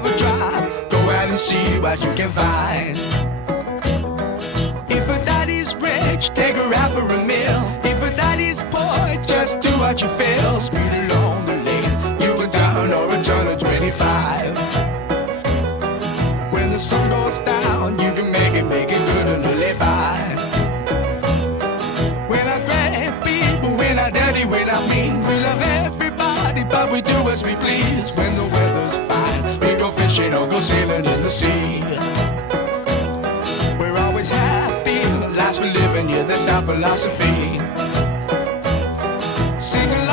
have a drive, go out and see what you can find. If a daddy's rich, take her out for a meal. If a daddy's poor, just do what you feel. Speed along the lane, you can turn or a turn of 25. When the sun goes down, you can make it good and live by. We're not great people, we're not dirty, we're not mean. We love everybody, but we do as we please. When the weather's fine, we go fishing or go sailing in the sea. We're always happy, lives we're living, yeah, that's our philosophy. Sing along.